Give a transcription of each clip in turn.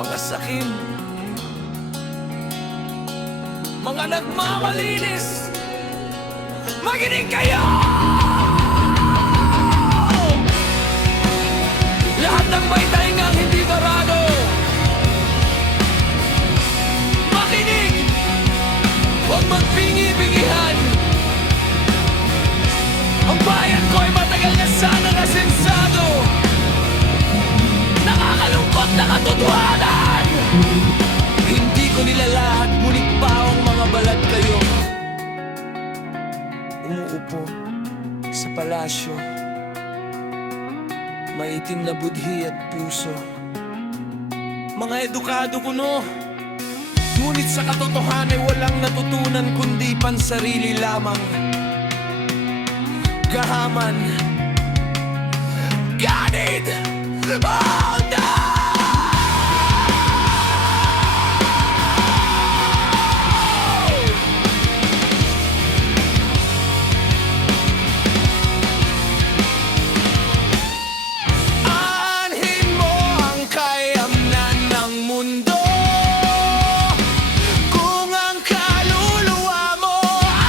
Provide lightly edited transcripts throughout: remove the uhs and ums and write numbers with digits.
mga sakim, mga nagmamalinis, makinig kayo! Lahat ng may taingang hindi barado, makinig! Huwag magpingi-pingihan. Ang bayan ko ay matagal na sana nasensado. Nakakalungkot na katotohanan. Hindi ko nilalahat, ngunit pawang mga balat kayo. Umuupo sa palasyo, maitim na budhi at puso. Mga edukado kuno, ngunit sa katotohanan ay walang natutunan kundi pansarili lamang. Gahaman, ganid, oh no! Anhin mo ang kayamanan ng mundo. Kung ang kaluluwa mo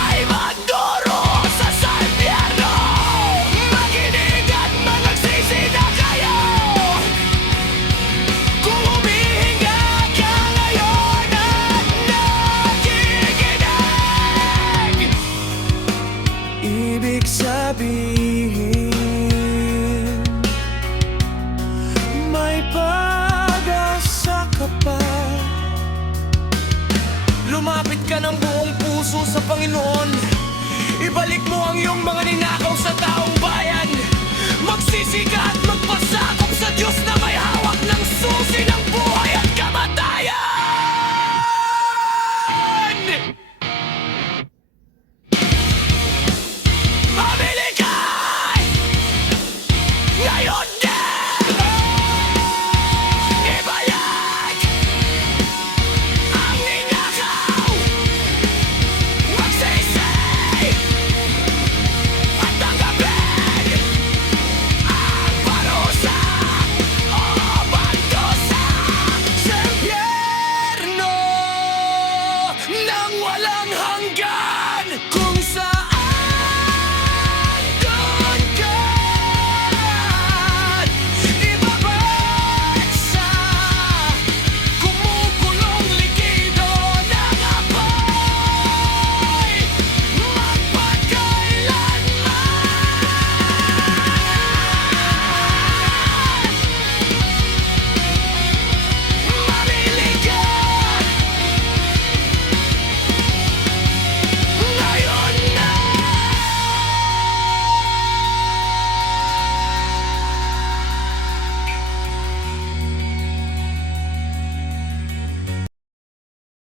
ay magduro sa salbyerno, makinig at magsisi na kayo. Kung humihinga ka ngayon at nakikinig, ibig sabihin may pag-asa ka pa. Lumapit ka ng buong puso sa Panginoon. Ibalik mo ang iyong mga ninakaw sa taong bayan. Magsisi ka at